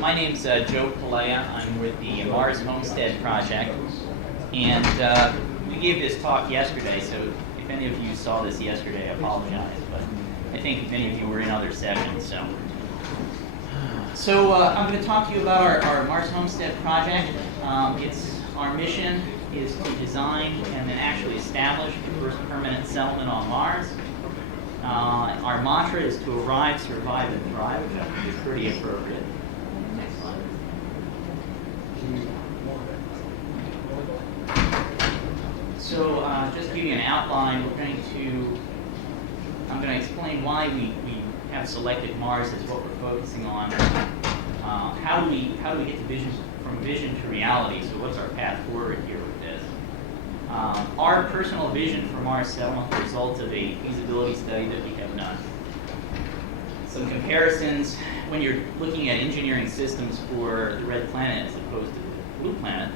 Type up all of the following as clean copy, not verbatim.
my name's Joe Palaia. I'm with the Mars Homestead project, and we gave this talk yesterday, so if any of you saw this yesterday, I apologize, but I think many of you were in other sessions. So I'm going to talk to you about our Mars Homestead project. Our mission is to design and then actually establish the first permanent settlement on Mars. Our mantra is to arrive, survive, and thrive, which I think is pretty appropriate. Next slide. So just to give you an outline, I'm going to explain why we have selected Mars as what we're focusing on. How do we get from vision to reality? So what's our path forward here with this? Our personal vision for Mars settlement results of a feasibility study that we have done. Some comparisons when you're looking at engineering systems for the red planet as opposed to the blue planet.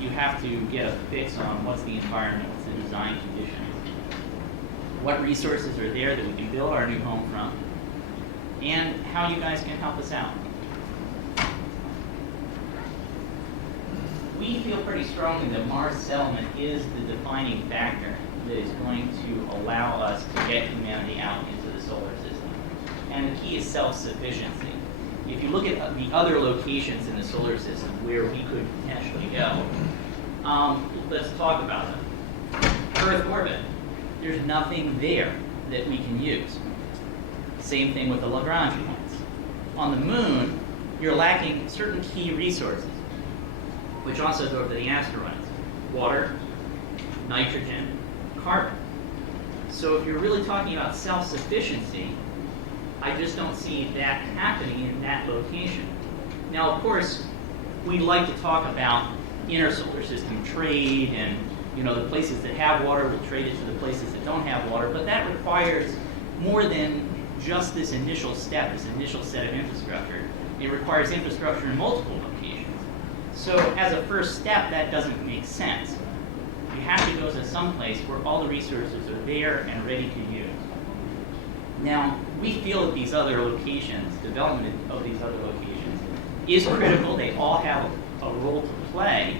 You have to get a fix on what's the environment, what's the design conditions, what resources are there that we can build our new home from, and how you guys can help us out. We feel pretty strongly that Mars settlement is the defining factor that is going to allow us to get humanity out into the solar system. And the key is self-sufficiency. If you look at the other locations in the solar system where we could potentially go, let's talk about them. Earth orbit, there's nothing there that we can use. Same thing with the Lagrange points. On the moon, you're lacking certain key resources, which also go to the asteroids: water, nitrogen, carbon. So if you're really talking about self-sufficiency, I just don't see that happening in that location. Now, of course, we like to talk about inner solar system trade, and the places that have water will trade it to the places that don't have water, but that requires more than just this initial step, this initial set of infrastructure. It requires infrastructure in multiple locations. So as a first step, that doesn't make sense. You have to go to some place where all the resources are there and ready to use. Now, we feel that these other locations, development of these other locations, is critical. They all have a role to play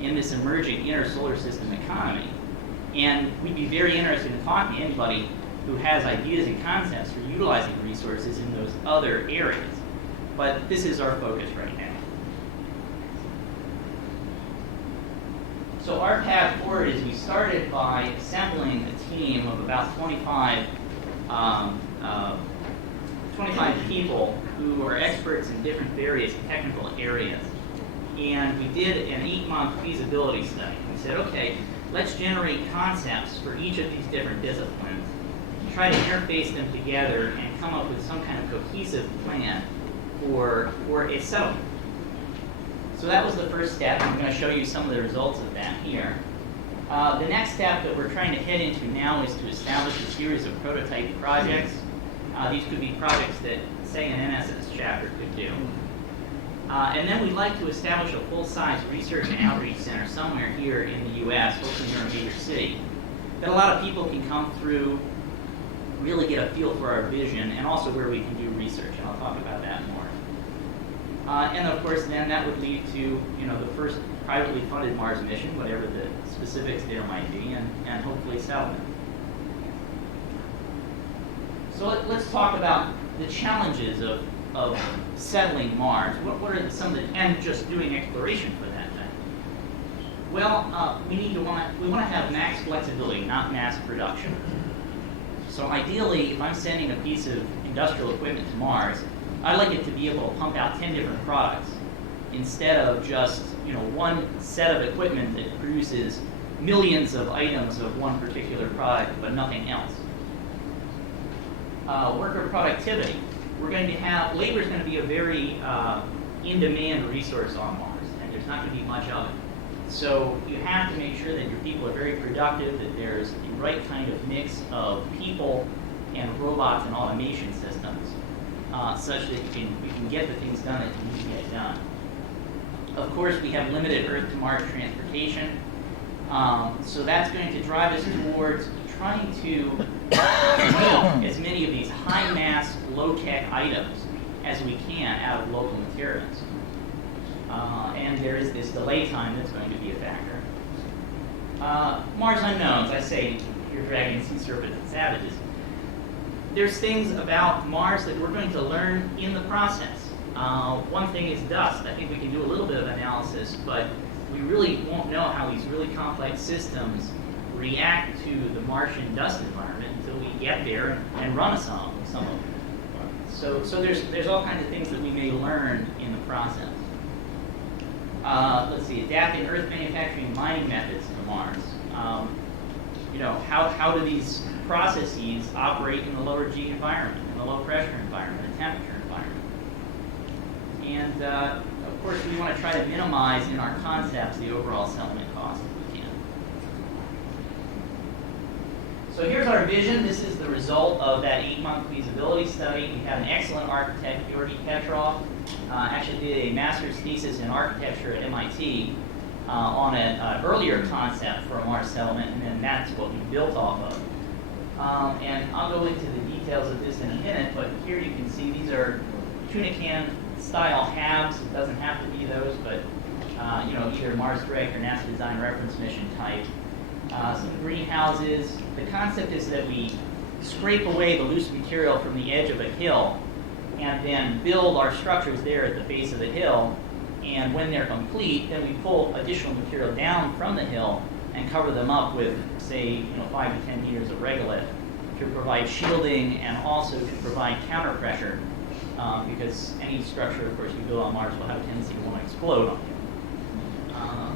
in this emerging inner solar system economy. And we'd be very interested in talking to anybody who has ideas and concepts for utilizing resources in those other areas. But this is our focus right now. So our path forward is we started by assembling a team of about 25 people who are experts in different various technical areas. And we did an 8-month feasibility study. We said, okay, let's generate concepts for each of these different disciplines, try to interface them together, and come up with some kind of cohesive plan for a settlement. So that was the first step. I'm going to show you some of the results of that here. The next step that we're trying to head into now is to establish a series of prototype projects. These could be projects that, say, an ISDC chapter could do. And then we'd like to establish a full-size research and outreach center somewhere here in the U.S., hopefully near a major city, that a lot of people can come through, really get a feel for our vision, and also where we can do research. And I'll talk about that more. And of course, then that would lead to the first privately funded Mars mission, whatever the specifics there might be, and hopefully settlement. So let's talk about the challenges of settling Mars. What are some of the, and just doing exploration for that matter? Well, we want to have max flexibility, not mass production. So ideally, if I'm sending a piece of industrial equipment to Mars, I'd like it to be able to pump out 10 different products instead of just one set of equipment that produces millions of items of one particular product but nothing else. Worker productivity. Labor is going to be a very in-demand resource on Mars, and there's not going to be much of it. So you have to make sure that your people are very productive, that there's the right kind of mix of people and robots and automation systems, such that you can get the things done that you need to get done. Of course, we have limited Earth to Mars transportation, so that's going to drive us towards trying to make as many of these high-mass, low-tech items as we can out of local materials. And there is this delay time that's going to be a factor. Mars unknowns, I say, your dragons, sea serpents, and savages. There's things about Mars that we're going to learn in the process. One thing is dust. I think we can do a little bit of analysis, but we really won't know how these really complex systems react to the Martian dust environment until we get there and run some of them. So there's all kinds of things that we may learn in the process. Let's see, adapting Earth manufacturing and mining methods to Mars. How do these processes operate in the lower G environment, in the low pressure environment, the temperature environment? And of course, we want to try to minimize in our concepts the overall settlement cost if we can. So here's our vision. This is the result of that 8-month feasibility study. We have an excellent architect, Georgi Petrov, actually did a master's thesis in architecture at MIT on an earlier concept for a Mars settlement, and then that's what we built off of. And I'll go into the details of this in a minute, but here you can see these are tuna can style halves. It doesn't have to be those, but either Mars Direct or NASA Design Reference Mission type. Some greenhouses. The concept is that we scrape away the loose material from the edge of a hill and then build our structures there at the base of the hill. And when they're complete, then we pull additional material down from the hill and cover them up with, say, 5 to 10 meters of regolith to provide shielding and also to provide counter pressure, because any structure, of course, you build on Mars will have a tendency to want to explode on you.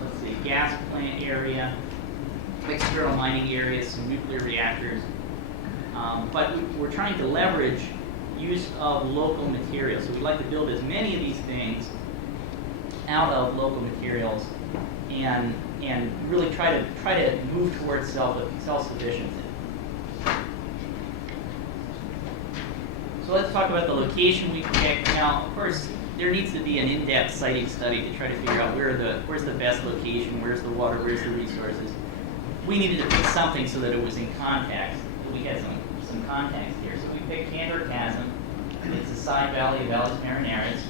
Let's see, gas plant area, external mining areas, some nuclear reactors. But we're trying to leverage use of local materials. So we'd like to build as many of these things out of local materials and really try to move towards self-sufficiency. So let's talk about the location we picked. Now, of course, there needs to be an in-depth siting study to try to figure out where's the best location, where's the water, where's the resources. We needed to pick something so that it was in context. We had some context here. So we picked Candor Chasm. It's a side valley of Valles Marineris.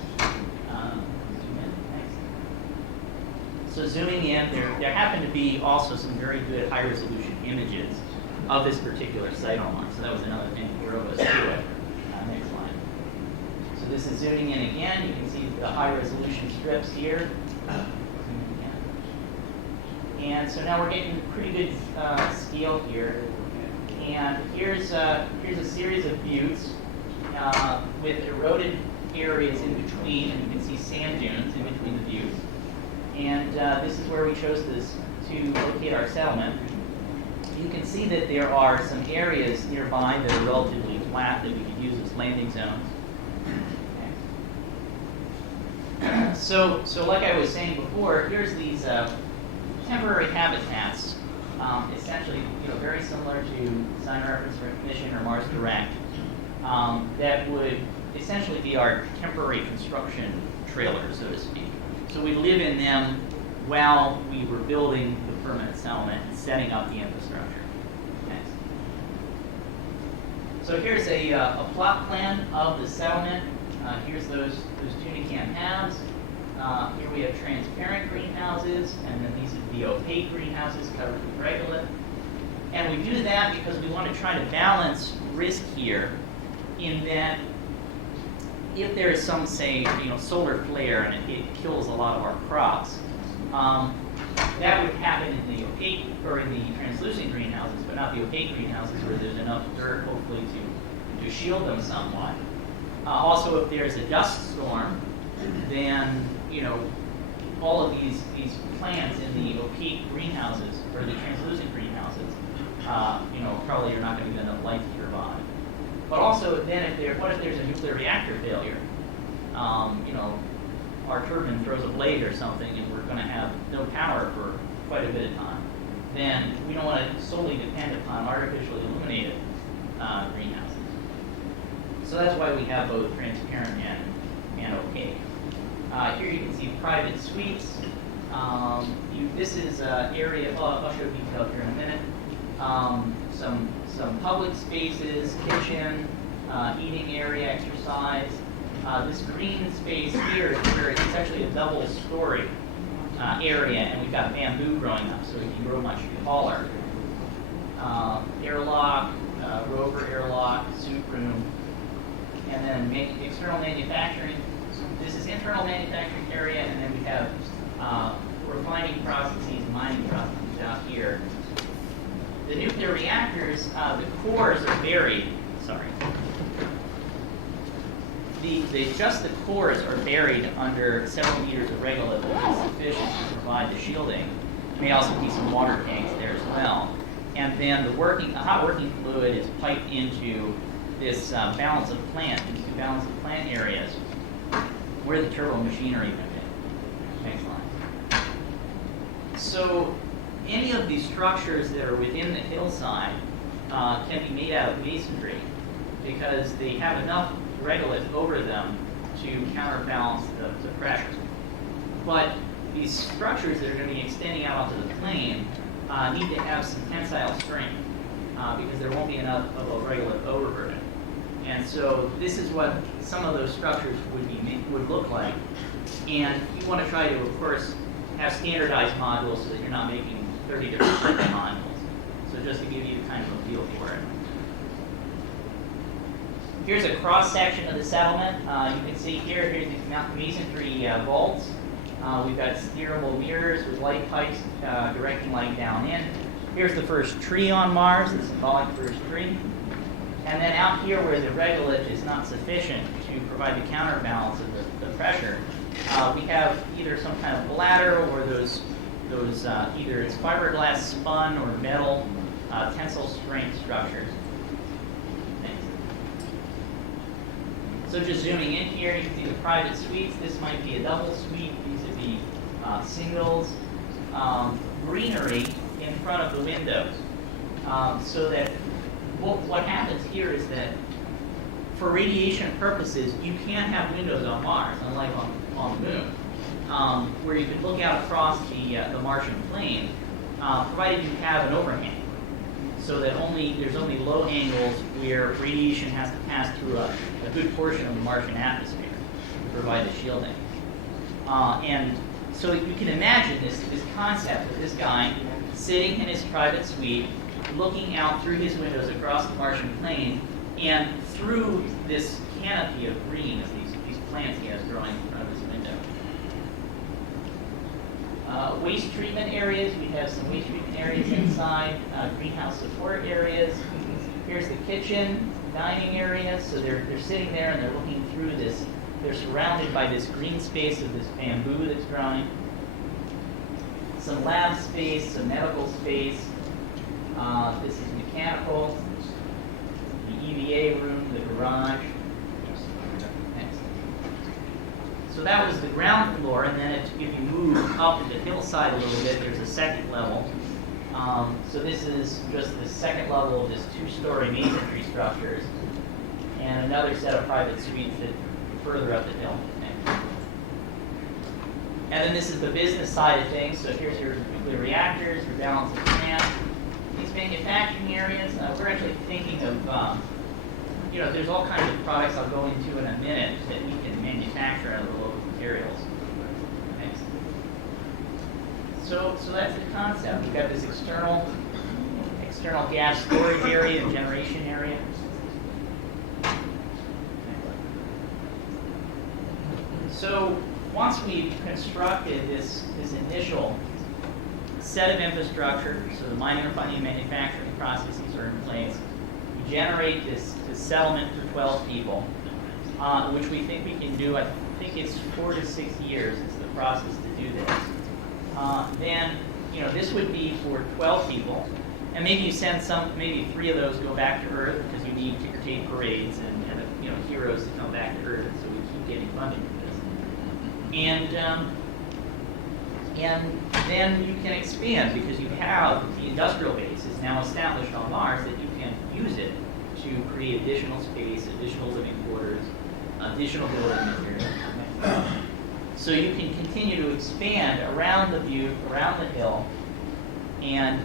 So zooming in, there happen to be also some very good high-resolution images of this particular site on Mars. So that was another thing that drove us to it. Next slide. So this is zooming in again. You can see the high-resolution strips here. And so now we're getting pretty good scale here. And here's a series of buttes with eroded areas in between, and you can see sand dunes in between the buttes. And this is where we chose to locate our settlement. You can see that there are some areas nearby that are relatively flat that we could use as landing zones. Okay. So like I was saying before, here's these temporary habitats, essentially, very similar to Design Reference Mission or Mars Direct, that would essentially be our temporary construction trailers, so to speak. So we live in them while we were building the permanent settlement and setting up the infrastructure. Next. So here's a plot plan of the settlement. Here's those tuna can halves. Here we have transparent greenhouses, and then these are the opaque greenhouses covered with regolith. And we do that because we want to try to balance risk here in that if there is some, say, solar flare and it kills a lot of our crops, that would happen in the opaque or in the translucent greenhouses, but not the opaque greenhouses where there's enough dirt, hopefully, to shield them somewhat. Also, if there's a dust storm, then all of these plants in the opaque greenhouses or the translucent greenhouses, probably are not going to get enough light to survive. But also, then what if there's a nuclear reactor failure? Our turbine throws a blade or something, and we're going to have no power for quite a bit of time. Then we don't want to solely depend upon artificially illuminated greenhouses. So that's why we have both transparent and opaque. Here you can see private suites. This is an area. I'll show detail here in a minute. Some public spaces, kitchen, eating area, exercise. This green space here is where it's actually a double-story area, and we've got bamboo growing up, so it can grow much taller. Airlock, rover airlock, soup room, and then external manufacturing. This is internal manufacturing area, and then we have refining processes, mining processes out here. The nuclear reactors, the cores are buried. Sorry. Just the cores are buried under several meters of regolith, which is sufficient to provide the shielding. There may also be some water tanks there as well. And then the hot working fluid is piped into this balance of plant, these two balance of plant areas, where the turbo machinery would be. Next slide. So any of these structures that are within the hillside can be made out of masonry because they have enough regolith over them to counterbalance the pressure. But these structures that are going to be extending out onto the plain need to have some tensile strength because there won't be enough of a regolith overburden. And so this is what some of those structures would look like. And you want to try to, of course, have standardized modules so that you're not making 30 different modules. So just to give you kind of a feel for it. Here's a cross-section of the settlement. You can see here's the masonry vaults. We've got steerable mirrors with light pipes directing light down in. Here's the first tree on Mars, the symbolic first tree. And then out here where the regolith is not sufficient to provide the counterbalance of the pressure, we have either some kind of bladder or those either it's fiberglass spun or metal tensile strength structures. So just zooming in here, you can see the private suites. This might be a double suite. These would be singles. Greenery in front of the windows. So that what happens here is that for radiation purposes, you can't have windows on Mars, unlike on the Moon, where you can look out across the Martian plain, provided you have an overhang. So that there's only low angles where radiation has to pass through a good portion of the Martian atmosphere to provide the shielding. And so you can imagine this concept of this guy sitting in his private suite, looking out through his windows across the Martian plain, and through this canopy of green of these plants he has growing in front of his window. Waste treatment areas, we have some waste treatment areas inside, greenhouse support areas. Here's the kitchen, dining area, so they're sitting there and they're looking through this. They're surrounded by this green space of this bamboo that's growing. Some lab space, some medical space. This is mechanical, the EVA room, the garage. Next. So that was the ground floor, and then if you move up the hillside a little bit, there's a second level. So this is just the second level of this two-story masonry structures, and another set of private suites that further up the hill. And then this is the business side of things. So here's your nuclear reactors, your balance of plant. These manufacturing areas, we're actually thinking of, there's all kinds of products I'll go into in a minute that we can manufacture out of the local materials. Next. So that's the concept. We've got this external gas storage area and generation area. So once we've constructed this initial set of infrastructure, so the mining, refining, and manufacturing processes are in place, we generate this settlement for 12 people, which we think we can do. I think it's 4 to 6 years is the process to do this. Then, this would be for 12 people, and maybe you send maybe 3 of those go back to Earth because you need to take parades and heroes to come back to Earth, and so we keep getting funding for this. And then you can expand because you have the industrial base is now established on Mars that you can use it to create additional space, additional living quarters, additional building materials. So you can continue to expand around the butte, around the hill, and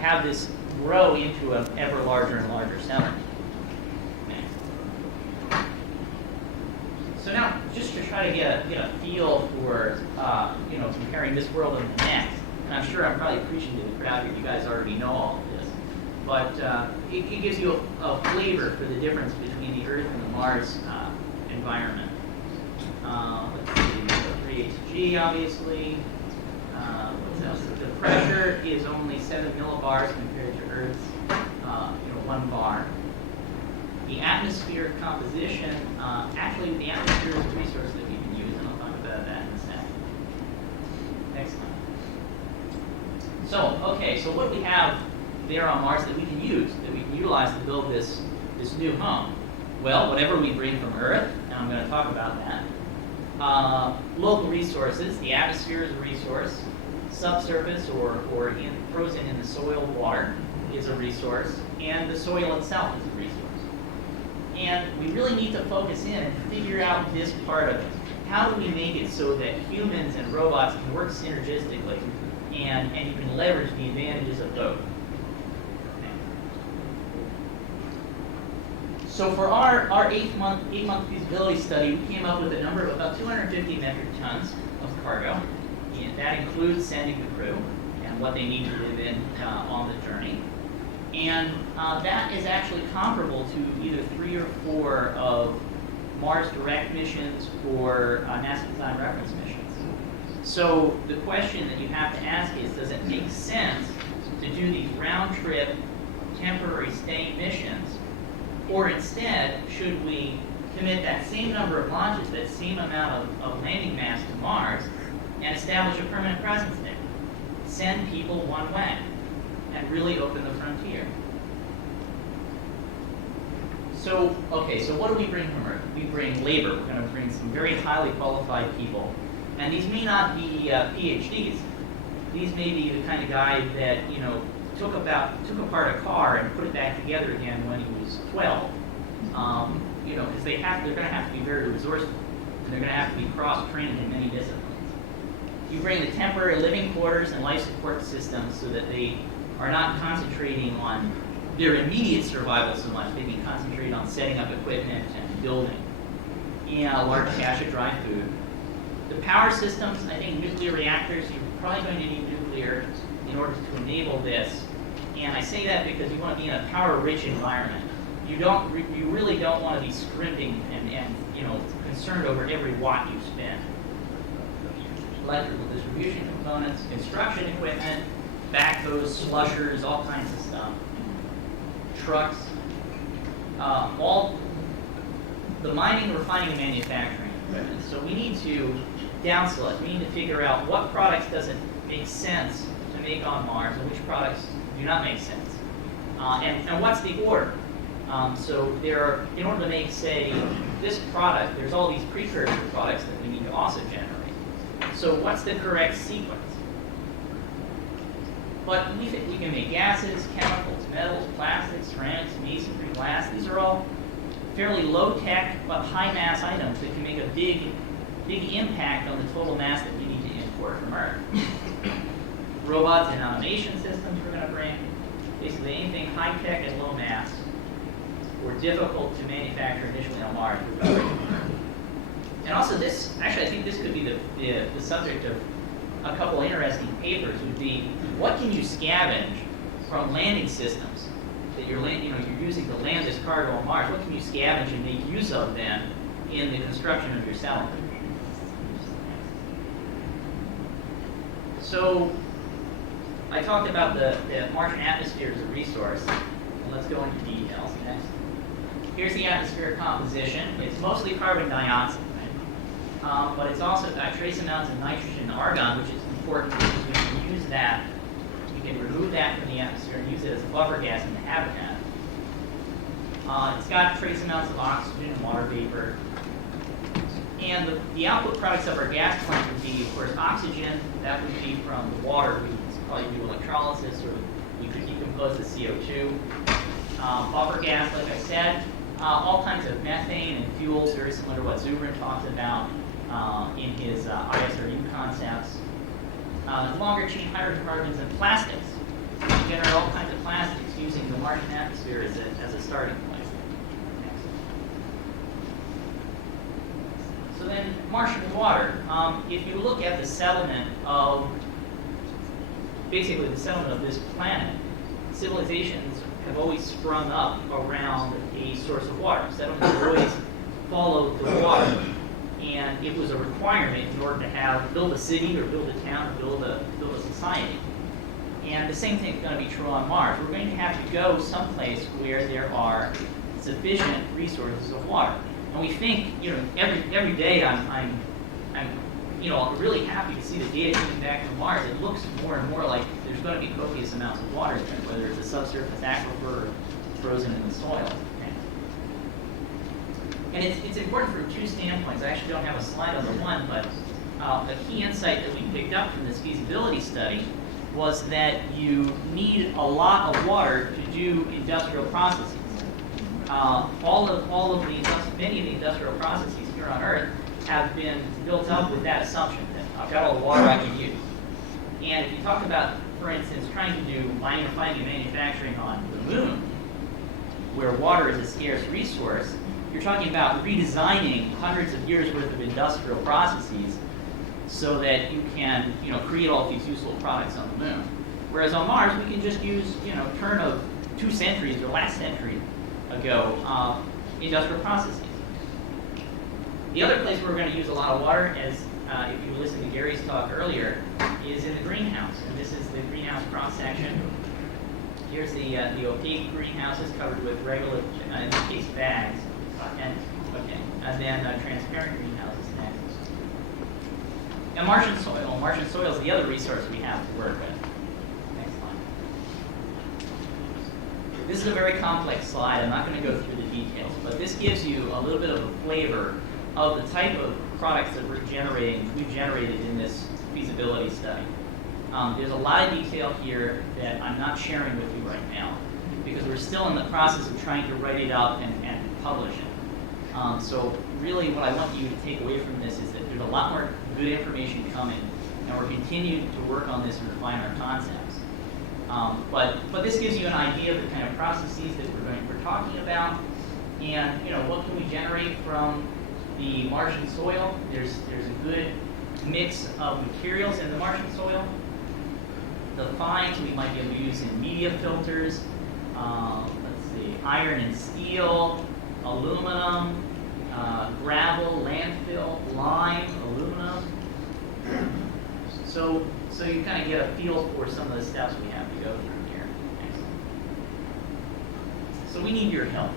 have this grow into an ever larger and larger settlement. So now try to get a feel for comparing this world and the next. And I'm sure I'm probably preaching to the crowd here. You guys already know all of this, but it gives you a flavor for the difference between the Earth and the Mars environment. Let's see, 3 hg obviously. What's else? The pressure is only 7 millibars compared to Earth's 1 bar. The atmosphere composition, actually the atmosphere is a resource that we can use, and I'll talk about that in a second. Next slide. So what do we have there on Mars that we can use, that we can utilize to build this new home? Well, whatever we bring from Earth, and I'm going to talk about that. Local resources, the atmosphere is a resource. Subsurface or frozen in the soil water is a resource, and the soil itself is a resource. And we really need to focus in and figure out this part of it. How do we make it so that humans and robots can work synergistically, and you can leverage the advantages of both? Okay. So for our eight-month feasibility study, we came up with a number of about 250 metric tons of cargo. And that includes sending the crew and what they need to live in on the journey. And that is actually comparable to either 3 or 4 of Mars direct missions or NASA design reference missions. So the question that you have to ask is, does it make sense to do these round-trip, temporary stay missions? Or instead, should we commit that same number of launches, that same amount of landing mass to Mars, and establish a permanent presence there? Send people one way and really open the frontier. So what do we bring from Earth? We bring labor. We're going to bring some very highly qualified people. And these may not be PhDs. These may be the kind of guy that, took apart a car and put it back together again when he was 12. Because they're going to have to be very resourceful. And they're going to have to be cross-trained in many disciplines. You bring the temporary living quarters and life support systems so that they are not concentrating on their immediate survival so much. They can concentrate on setting up equipment and building. And a large cache of dry food. The power systems, I think nuclear reactors, you're probably going to need nuclear in order to enable this. And I say that because you want to be in a power-rich environment. You really don't want to be scrimping and concerned over every watt you spend. Electrical distribution components, construction equipment, backhoes, slushers, all kinds of stuff. Trucks, all the mining, refining, and manufacturing equipment. So we need to down select. We need to figure out what products does it make sense to make on Mars and which products do not make sense. And what's the order? So in order to make, say, this product, there's all these precursor products that we need to also generate. So what's the correct sequence? But we can make gases, chemicals, metals, plastics, ceramics, masonry, glass. These are all fairly low-tech but high-mass items that can make a big impact on the total mass that we need to import from Earth. Robots and automation systems we're going to bring. Basically anything high-tech and low-mass or difficult to manufacture initially on Mars, we're going to bring from Earth. And also I think this could be the subject of a couple interesting papers, would be what can you scavenge from landing systems that you're using to land this cargo on Mars? What can you scavenge and make use of then in the construction of your satellite? So I talked about the Martian atmosphere as a resource, and let's go into details next. Here's the atmospheric composition. It's mostly carbon dioxide. But it's also got trace amounts of nitrogen and argon, which is important because we can use that, we can remove that from the atmosphere and use it as a buffer gas in the habitat. It's got trace amounts of oxygen and water vapor. And the output products of our gas plant would be, of course, oxygen. That would be from the water. We could probably do electrolysis, or we could decompose the CO2. Buffer gas, like I said. All kinds of methane and fuels, very similar to what Zubrin talked about in his ISRU concepts. Longer chain hydrocarbons and plastics. We generate all kinds of plastics using the Martian atmosphere as a starting place. Next. So then Martian water. If you look at the settlement of, basically the settlement of this planet, civilizations have always sprung up around a source of water. Settlements have always followed the water. And it was a requirement in order to build a city or build a town or build a society. And the same thing is going to be true on Mars. We're going to have to go someplace where there are sufficient resources of water. And we think, every day I'm really happy to see the data coming back from Mars. It looks more and more like there's going to be copious amounts of water there, whether it's a subsurface aquifer or frozen in the soil. And it's important from two standpoints. I actually don't have a slide on the one, but a key insight that we picked up from this feasibility study was that you need a lot of water to do industrial processes. Many of the industrial processes here on Earth have been built up with that assumption that I've got all the water I can use. And if you talk about, for instance, trying to do mining, refining, and manufacturing on the moon, where water is a scarce resource, you're talking about redesigning hundreds of years worth of industrial processes so that you can, create all these useful products on the moon. Whereas on Mars, we can just use, turn of 2 centuries or last century ago industrial processes. The other place where we're going to use a lot of water, as if you listened to Gary's talk earlier, is in the greenhouse. And this is the greenhouse cross section. Here's the opaque greenhouses covered with regular, in this case, bags. And then transparent greenhouses next. And Martian soil. Martian soil is the other resource we have to work with. Next slide. This is a very complex slide. I'm not going to go through the details, but this gives you a little bit of a flavor of the type of products that we've generated in this feasibility study. There's a lot of detail here that I'm not sharing with you right now because we're still in the process of trying to write it up and publish it. So really what I want you to take away from this is that there's a lot more good information coming, and we're continuing to work on this and refine our concepts. But this gives you an idea of the kind of processes that we're talking about, and what can we generate from the Martian soil. There's a good mix of materials in the Martian soil. The fines we might be able to use in media filters, iron and steel, aluminum, gravel, landfill, lime, aluminum. So you kind of get a feel for some of the steps we have to go through here. So we need your help.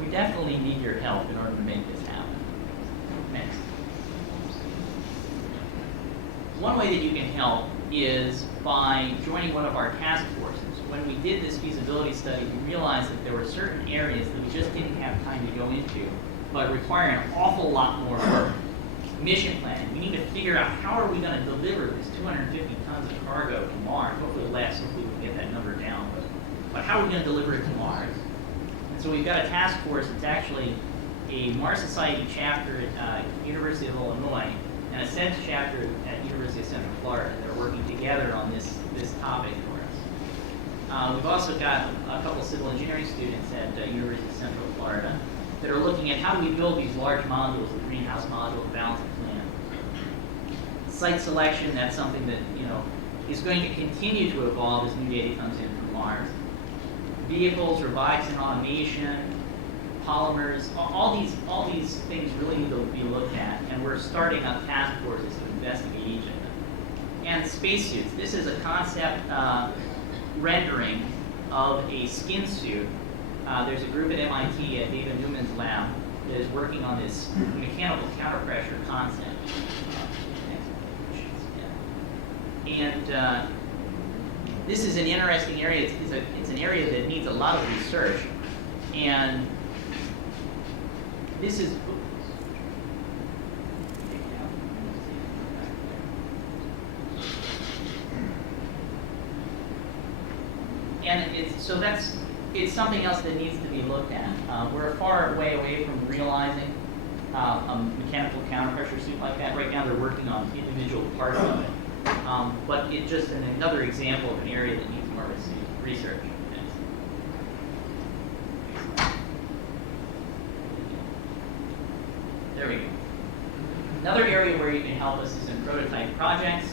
We definitely need your help in order to make this happen. Next. One way that you can help is by joining one of our task forces. When we did this feasibility study, we realized that there were certain areas that we just didn't have time to go into, but require an awful lot more work. Mission planning. We need to figure out how are we going to deliver this 250 tons of cargo to Mars, hopefully less, hopefully we can get that number down, but how are we going to deliver it to Mars? And so we've got a task force. It's actually a Mars Society chapter at University of Illinois and a SENS chapter at University of Central Florida that are working together on this topic for us. We've also got a couple of civil engineering students at University of Central Florida that are looking at how do we build these large modules, the greenhouse module, the balancing plan. Site selection, that's something that is going to continue to evolve as new data comes in from Mars. Vehicles, robotics and automation, polymers, all these things really need to be looked at, and we're starting up task forces to investigate each of them. And spacesuits. This is a concept rendering of a skin suit. There's a group at MIT at David Newman's lab that is working on this mechanical counterpressure concept. And this is an interesting area. It's an area that needs a lot of research. And this is... it's something else that needs to be looked at. We're far way away from realizing a mechanical counterpressure suit like that. Right now they're working on individual parts of it. But it's just another example of an area that needs more research. There we go. Another area where you can help us is in prototype projects.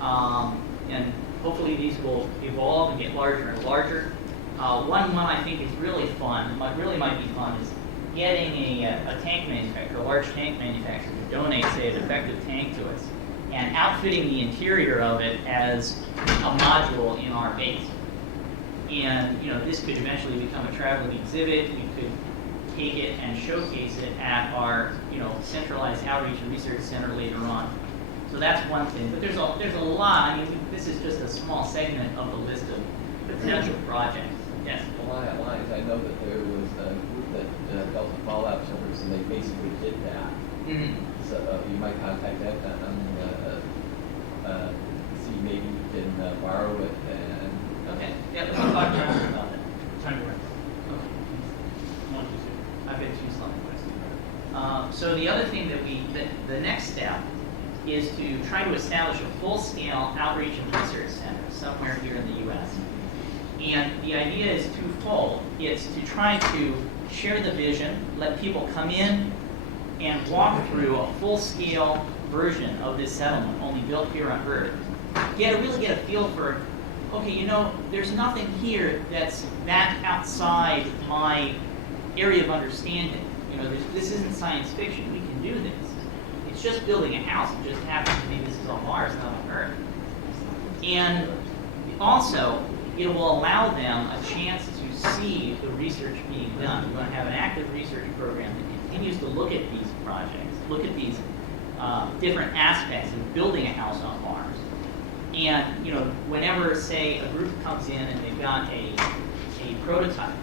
And hopefully these will evolve and get larger and larger. One I think is really fun, might be fun, is getting a tank manufacturer, a large tank manufacturer, to donate, say, a defective tank to us, and outfitting the interior of it as a module in our base. And this could eventually become a traveling exhibit. We could take it and showcase it at our centralized outreach and research center later on. So that's one thing. But there's a lot. I mean, this is just a small segment of the list of potential projects. Yes. Along that lines, I know that there was a group that built the fallout shelters, and they basically did that. Mm-hmm. So you might contact them and see maybe you can borrow it. And Okay. Yeah, let's talk about that. Time to wrap. Okay. One, two, I've been too slow. So the other thing the next step is to try to establish a full-scale outreach and research center somewhere here in the U.S. And the idea is twofold. It's to try to share the vision, let people come in and walk through a full-scale version of this settlement, only built here on Earth. Really get a feel for, okay, there's nothing here that's that outside my area of understanding. This isn't science fiction. We can do this. It's just building a house. It just happens to be this is on Mars, not on Earth. And also, it will allow them a chance to see the research being done. We're going to have an active research program that continues to look at these projects, look at these different aspects of building a house on Mars. And whenever, say, a group comes in and they've got a prototype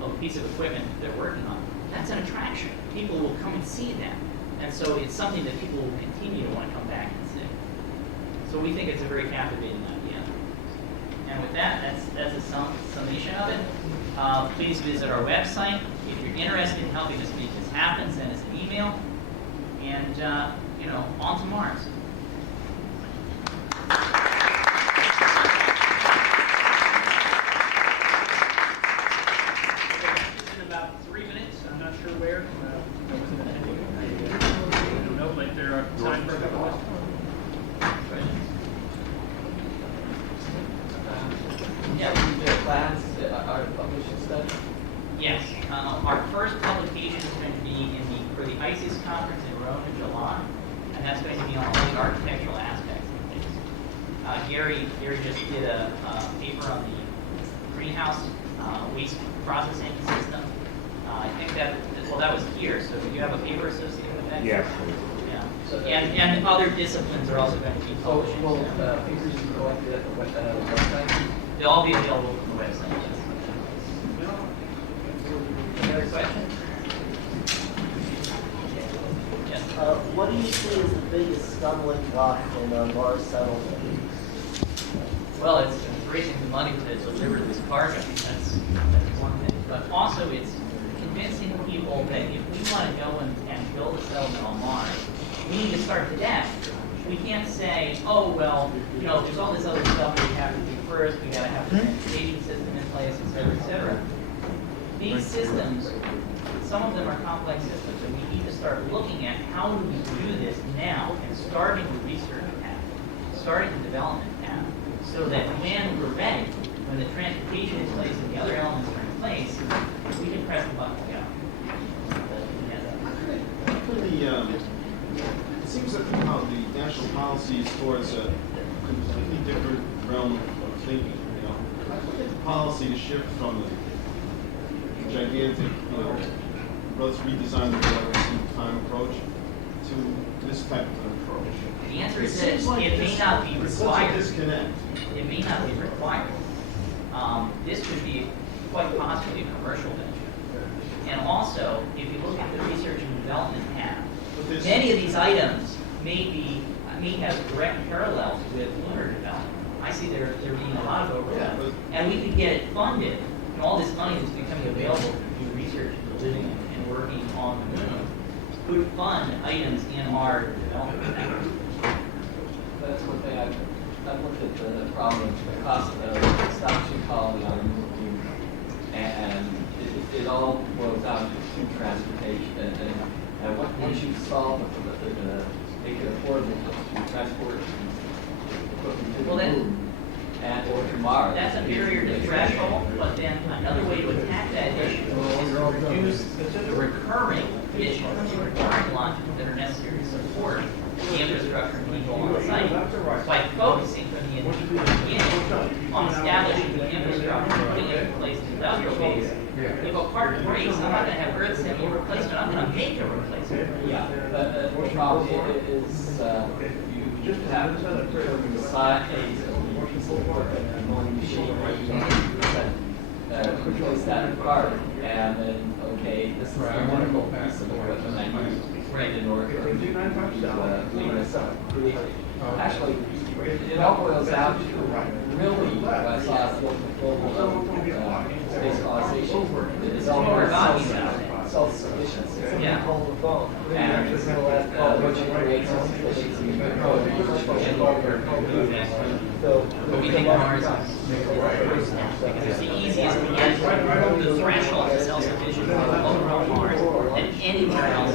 of a piece of equipment that they're working on, that's an attraction. People will come and see that. And so it's something that people will continue to want to come back and see. So we think it's a very captivating idea. And with that, that's a summation of it. Please visit our website. If you're interested in helping us make this happen, send us an email. And, on to Mars. in about 3 minutes. I'm not sure where. I don't know, but there are time for a couple questions. yeah, we did a class, our publishing study. Yes. Our first publication is going to be for the ISIS conference in Rome in July. And that's going to be on all the architectural aspects of things. Gary just did a paper on the greenhouse waste processing system. I think that was here. So do you have a paper associated with that? Yes. Yeah. So, And other disciplines are also going to be published. Will papers you collected at the website? They'll all be available on the website. Yes. Any other questions? Yes. What do you see as the biggest stumbling block in Mars settlement? Well, it's raising the money to deliver this cargo. That's one thing. But also, it's convincing people that if we want to go and build a settlement on Mars, we need to start today. We can't say, oh, well, there's all this other stuff that we have to do first. We got to have the transportation system in place, et cetera, et cetera. These systems, some of them are complex systems, and we need to start looking at how do we do this now and starting the research path, starting the development path, so that when we're ready, when the transportation is in place and the other elements are in place, we can press the button and go. It seems that how the national policy is towards a completely different realm of thinking. The policy to shift from the gigantic, let's redesign the time approach to this type of an approach. The answer is this: it may not be It's such a required. disconnect. It may not be required. This could be quite possibly a commercial venture. And also, if you look at the research and development path, many of these items may have direct parallels with lunar development. I see there being a lot of overlap. And we could get it funded, and all this money that's becoming available to do research and living and working on the moon could fund items in our development path. That's one thing I've looked at the problem of the cost of establishing colony on the moon, and it all boils down to transportation. And And once you solve the make it affordable to transport equipment to Well, the then- moon and or to Mars. That's inferior to threshold, but then another way to attack that issue is to reduce the recurring issues, the recurring launches that are necessary to support the infrastructure and people on site by focusing from the beginning on establishing the infrastructure, putting it in place in industrial base. If a part breaks, I'm not gonna have earth semi replacement, I'm gonna make a replacement. Yeah, but the problem is, you have to determine the size of the piece of equipment and one machine where you want to replace that part, and then, okay, this is the wonderful piece of equipment I use in order to clean this up. Actually, it all boils down to really what I saw as the ultimate goal of space colonization. It's all about self-sufficiency. Yeah. And which creates self-sufficiency. But we think Mars is because it's the easiest to get the threshold of self-sufficiency over on Mars than anywhere else.